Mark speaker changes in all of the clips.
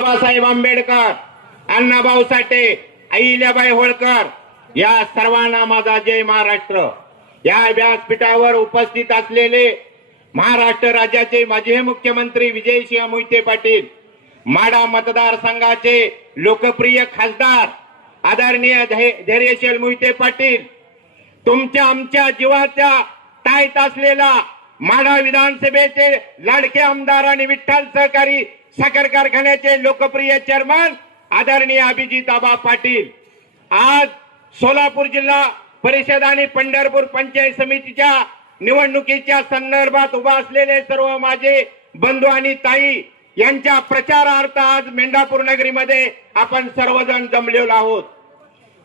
Speaker 1: बाबासाहेब आंबेडकर अण्णाभाऊ साठे अहिल्याबाई होळकर या सर्वांना माझा जय महाराष्ट्र. या व्यासपीठावर उपस्थित असलेले महाराष्ट्र राज्याचे माजी मुख्यमंत्री विजयसिंह मोहिते पाटील माडा मतदारसंघाचे लोकप्रिय खासदार आदरणीय धैर्यशील मोहिते पाटील तुमच्या आमच्या जीवाच्या ताईत असलेला माढा विधानसभेचे लाडके आमदार आणि विठ्ठल सहकारी साखर कारखान्याचे लोकप्रिय चेअरमन आदरणीय अभिजित आबा पाटील. आज सोलापूर जिल्हा परिषद आणि पंढरपूर पंचायत समितीच्या निवडणुकीच्या संदर्भात उभा असलेले सर्व माझे बंधू आणि ताई यांच्या प्रचारार्थ आज मेंढापूर नगरीमध्ये आपण सर्वजण जमलेलो आहोत.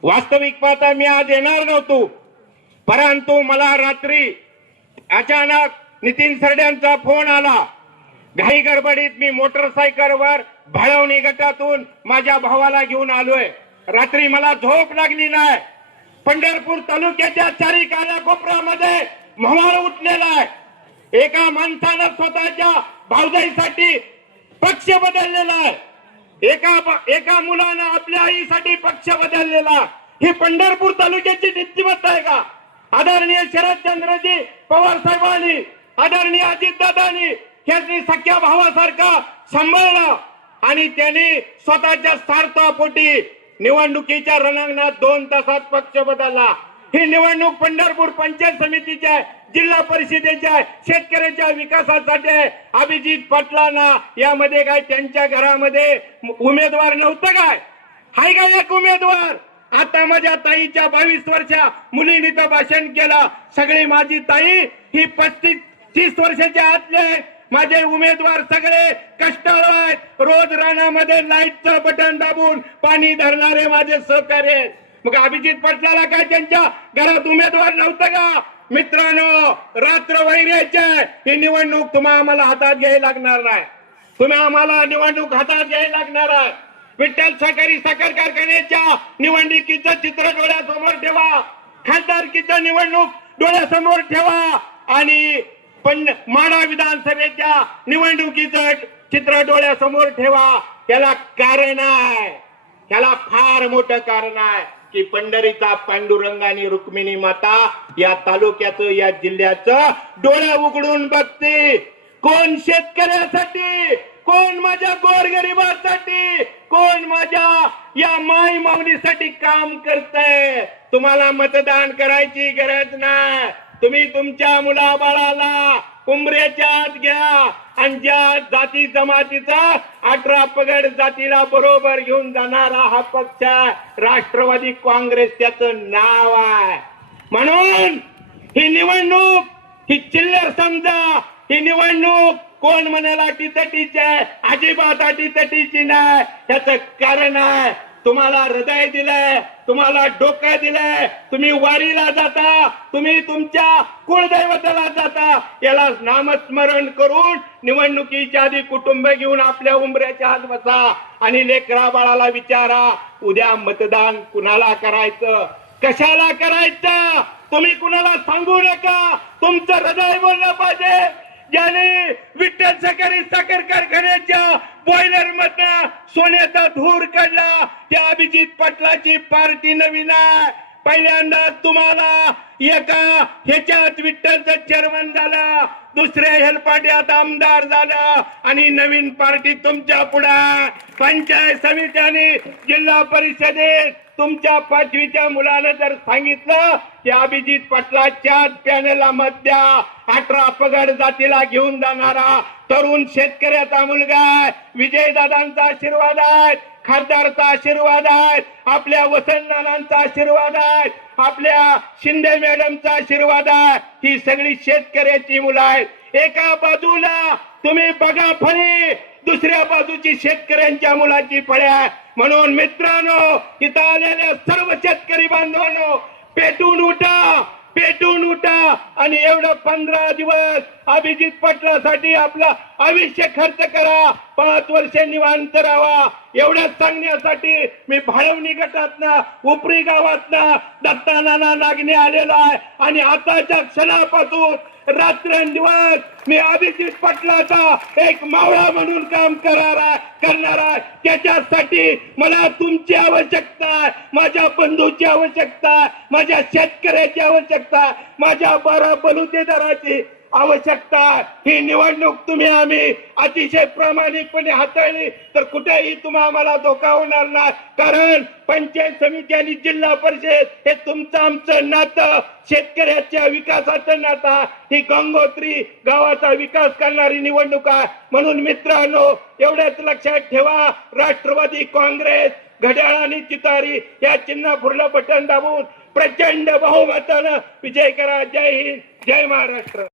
Speaker 1: वास्तविक पाहता मी आज येणार नव्हतो परंतु मला रात्री अचानक नितीन सरड्यांचा फोन आला. घाई गडबडीत मी मोटरसायकलवर भाळवणी गटातून माझ्या भावाला घेऊन आलोय. रात्री मला झोप लागली नाही. पंढरपूर तालुक्याच्या चारी काल्या कोपऱ्यामध्ये म्हवाळ उठलेला आहे. एका माणसानं स्वतःच्या भावजाईसाठी पक्ष बदललेला आहे. एका एका मुलानं आपल्या आईसाठी पक्ष बदललेला. ही पंढरपूर तालुक्याची नीतिमत्ता आहे का? आदरणीय शरदचंद्रजी पवार साहेबांनी आदरणीय अजितदादांनी त्यांनी सख्या भावासारखा सांभाळलं आणि त्यांनी स्वतःच्या स्वार्थापोटी निवडणुकीच्या रणांगणात दोन तासात पक्ष बदलला. ही निवडणूक पंढरपूर पंचायत समितीची आहे, जिल्हा परिषदेच्या आहे, शेतकऱ्याच्या विकासासाठी आहे. अभिजित पटलांना यामध्ये काय त्यांच्या घरामध्ये उमेदवार नव्हतं काय? हाय का एक उमेदवार? आता माझ्या ताईच्या बावीस वर्षा मुलीने तर भाषण केलं. सगळी माझी ताई ही पस्तीस तीस वर्षाच्या आतले माझे उमेदवार सगळे कष्टाळ आहेत. रोज रानामध्ये लाईटचं बटन दाबून पाणी धरणारे माझे सहकार्य आहेत. मग अभिजित पटलाला काय त्यांच्या घरात उमेदवार नव्हतं का? मित्रांनो रात्र वैर्याचे ही निवडणूक तुम्हाला आम्हाला हातात घ्यायला लागणार नाही. तुम्ही आम्हाला निवडणूक हातात घ्यायला लागणार आहे. विठ्ठल सहकारी साखर कारखान्याच्या निवडणुकीचं चित्र डोळ्यासमोर ठेवा. खासदारकीचं निवडणूक डोळ्यासमोर ठेवा. आणि पण माडा विधानसभेच्या निवडणुकीचं चित्र डोळ्यासमोर ठेवा. त्याला कारण आहे. त्याला फार मोठं कारण आहे की पंढरीचा पांडुरंग आणि रुक्मिणी माता या तालुक्याचं या जिल्ह्याचं डोळ्या उघडून बघते. कोण शेतकऱ्यासाठी? कोण माझ्या गोरगरिबासाठी? कोण माझ्या या माई माऊलीसाठी काम करत तुम्हाला मतदान करायची गरज नाही. तुम्ही तुमच्या मुलाबाळाला कुंबऱ्याच्या आत घ्या आणि ज्या जाती जमातीचा अठरा पगड जातीला बरोबर घेऊन जाणारा हा पक्ष राष्ट्रवादी काँग्रेस त्याचं नाव आहे. म्हणून ही निवडणूक ही चिल्लर समजा ही निवडणूक कोण म्हणाला अटीतटीची आहे? अजिबात अटीतटीची नाही. याचं कारण आहे तुम्हाला हृदय दिलंय तुम्हाला डोकं दिलंय तुम्ही वारीला जाता तुम्ही तुमच्या कुळदैवताला जाता. याला नामस्मरण करून निवडणुकीच्या आधी कुटुंब घेऊन आपल्या उंबऱ्याच्या आत बसा आणि लेकरा बाळाला विचारा उद्या मतदान कुणाला करायचं? कशाला करायचं? तुम्ही कुणाला सांगू नका. तुमचं हृदय बोललं पाहिजे. ज्याने विठ्ठल सहकारी साखर कारखान्याच्या बॉयलर मधन सोन्याचा धूर काढला अभिजित पटलाची पार्टी नवीन आहे. पहिल्यांदा तुम्हाला एका ह्याच्यात विठ्ठलचं चेअरमन झालं दुसऱ्या हेलपाट्यात आमदार झालं. आणि नवीन पार्टी तुमच्यापुढे. पंचायत समित्याने जिल्हा परिषदेत तुमच्या पाचवीच्या मुलानं जर सांगितलं की अभिजित पाटलाच्या पॅनेला मत द्या. अठरा पगड जातीला घेऊन जाणारा तरुण शेतकऱ्याचा मुलगा विजयदादांचा आशीर्वाद आहे. खासदारचा आशीर्वाद आहे. आपल्या वसंतनानांचा आशीर्वाद आहे. आपल्या शिंदे मॅडमचा आशीर्वाद आहे. ही सगळी शेतकऱ्याची मुलं आहेत. एका बाजूला तुम्ही बघा फळे दुसऱ्या बाजूची शेतकऱ्यांच्या मुलाची फळ्या म्हणून मित्रांनो इथं आलेल्या सर्व शेतकरी बांधवांनो पेटून उठा पेटून उठा. आणि एवढं पंधरा दिवस
Speaker 2: अभिजित पाटलासाठी आपलं आयुष्य खर्च करा पाच वर्ष निवांत राहा. एवढ्याच सांगण्यासाठी मी भाळवणी गटातनं उपरी गावातनं दत्तानाना नागणे आलेला आहे. आणि आताच्या क्षणापासून रात्रंदिवस मी अभिजित पटलाचा एक मावळा म्हणून काम करणार आहे करणार. आहे त्याच्यासाठी मला तुमची आवश्यकता आहे माझ्या बंधूची आवश्यकता आहे माझ्या शेतकऱ्याची आवश्यकता आहे माझ्या बारा बलुतेदाराची आवश्यकता ही निवडणूक तुम्ही आम्ही अतिशय प्रामाणिकपणे हाताळली. तर कुठेही तुम्हा आम्हाला धोका होणार नाही. कारण पंचायत समिती आणि जिल्हा परिषद हे तुमचं आमचं नातं. शेतकऱ्याच्या विकासाचं नातं. ही गंगोत्री गावाचा विकास करणारी निवडणूक आहे. म्हणून मित्रांनो एवढ्याच लक्षात ठेवा. राष्ट्रवादी काँग्रेस घड्याळ आणि चितारी या चिन्ह फुरलं बटन दाबून प्रचंड बहुमतानं विजय करा. जय हिंद जय महाराष्ट्र.